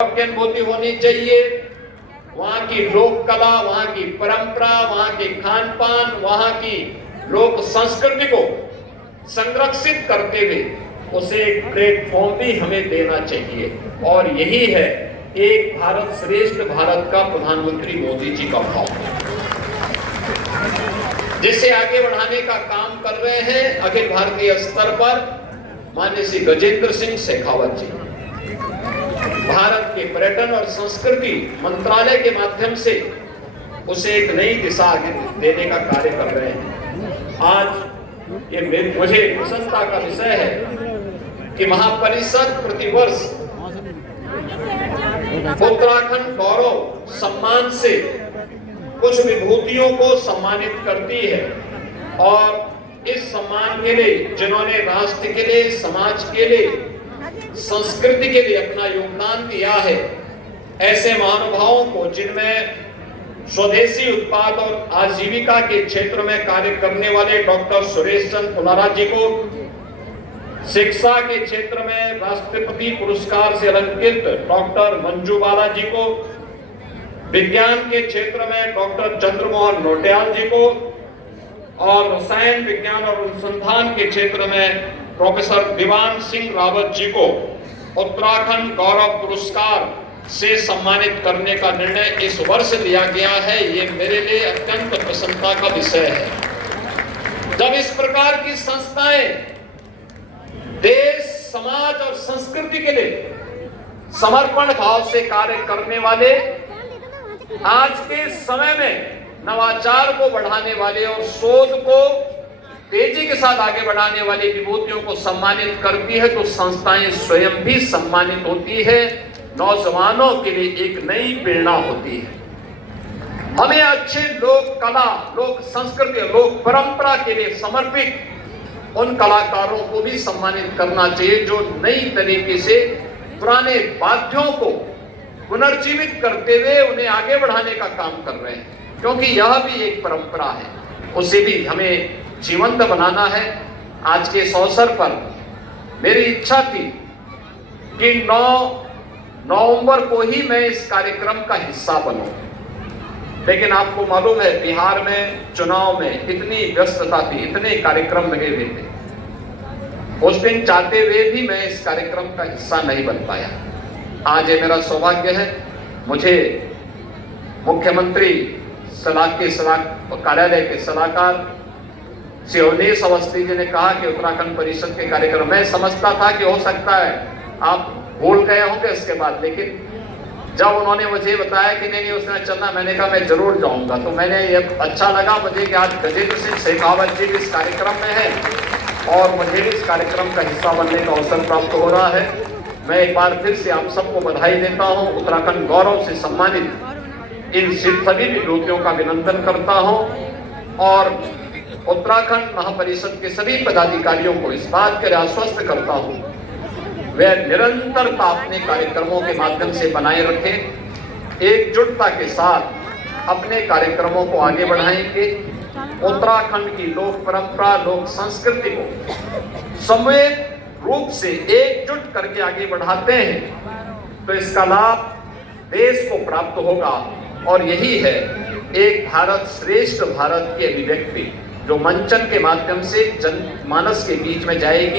की अनुभूति होनी चाहिए। वहाँ की लोक कला, वहाँ की परंपरा, वहाँ के खान पान, वहाँ की लोक संस्कृति को संरक्षित करते हुए उसे एक प्लेटफॉर्म भी हमें देना चाहिए। और यही है एक भारत श्रेष्ठ भारत का प्रधानमंत्री मोदी जी का भाव, जिसे आगे बढ़ाने का काम कर रहे हैं अखिल भारतीय स्तर पर माननीय श्री गजेंद्र सिंह शेखावत जी। भारत के पर्यटन और संस्कृति मंत्रालय के माध्यम से उसे एक नई दिशा आगे देने का कार्य कर रहे हैं। आज ये मुझे प्रसन्नता का विषय है कि महापरिषद प्रतिवर्ष उत्तराखंड गौरव सम्मान से कुछ विभूतियों को सम्मानित करती है और इस सम्मान के लिए जिन्होंने राष्ट्र के लिए, समाज के लिए, संस्कृति के लिए अपना योगदान दिया है, ऐसे महानुभावों को, जिनमें स्वदेशी उत्पाद और आजीविका के क्षेत्र में कार्य करने वाले डॉक्टर सुरेश चंद्र पुनारा जी को, शिक्षा के क्षेत्र में राष्ट्रपति पुरस्कार से अलंकृत डॉक्टर मंजू बाला जी को, विज्ञान के क्षेत्र में डॉक्टर चंद्रमोहन नोटियाल जी को और रसायन विज्ञान और अनुसंधान के क्षेत्र में प्रोफेसर दिवान सिंह रावत जी को उत्तराखंड गौरव पुरस्कार से सम्मानित करने का निर्णय इस वर्ष लिया गया है। ये मेरे लिए अत्यंत प्रसन्नता का विषय है। जब इस प्रकार की संस्थाएं देश, समाज और संस्कृति के लिए समर्पण भाव से कार्य करने वाले, आज के समय में नवाचार को बढ़ाने वाले और शोध को तेजी के साथ आगे बढ़ाने वाली विभूतियों को सम्मानित करती है, तो संस्थाएं स्वयं भी सम्मानित होती है। नौजवानों के लिए एक नई प्रेरणा होती है। हमें अच्छे लोक कला, लोक संस्कृति, लोक परंपरा के लिए समर्पित उन कलाकारों को भी सम्मानित करना चाहिए जो नई तरीके से पुराने वाद्यों को पुनर्जीवित करते हुए उन्हें आगे बढ़ाने का काम कर रहे हैं, क्योंकि यह भी एक परंपरा है, उसे भी हमें जीवंत बनाना है। आज के इस अवसर पर मेरी इच्छा थी कि 9 नवंबर को ही मैं इस कार्यक्रम का हिस्सा बनूं, लेकिन आपको मालूम है बिहार में चुनाव में इतनी व्यस्तता थी, इतने कार्यक्रम लगे हुए थे, उस दिन चाहते हुए भी मैं इस कार्यक्रम का हिस्सा नहीं बन पाया। आज ये मेरा सौभाग्य है, मुझे मुख्यमंत्री कार्यालय के सलाहकार श्री अवनीश अवस्थी जी ने कहा कि उत्तराखंड परिषद के कार्यक्रम, मैं समझता था कि हो सकता है आप भूल गए होंगे इसके बाद, लेकिन जब उन्होंने मुझे बताया कि नहीं उसने चलना, मैंने कहा मैं जरूर जाऊंगा। तो मैंने ये अच्छा लगा मुझे कि आज गजेंद्र सिंह शेखावत जी भी इस कार्यक्रम में है और मुझे भी इस कार्यक्रम का हिस्सा बनने का अवसर प्राप्त हो रहा है। मैं एक बार फिर से आप सबको बधाई देता हूँ। उत्तराखंड गौरव से सम्मानित इन सभी विभूतियों का अभिनंदन करता हूँ और उत्तराखंड महापरिषद के सभी पदाधिकारियों को इस बात के आश्वस्त करता हूँ वे निरंतरता अपने कार्यक्रमों के माध्यम से बनाए रखें, एकजुटता के साथ अपने कार्यक्रमों को आगे बढ़ाएंगे। उत्तराखंड की लोक परंपरा, लोक संस्कृति को समूहिक रूप से एकजुट करके आगे बढ़ाते हैं तो इसका लाभ देश को प्राप्त होगा और यही है एक भारत श्रेष्ठ भारत की अभिव्यक्ति जो मंचन के माध्यम से जनमानस के बीच में जाएगी।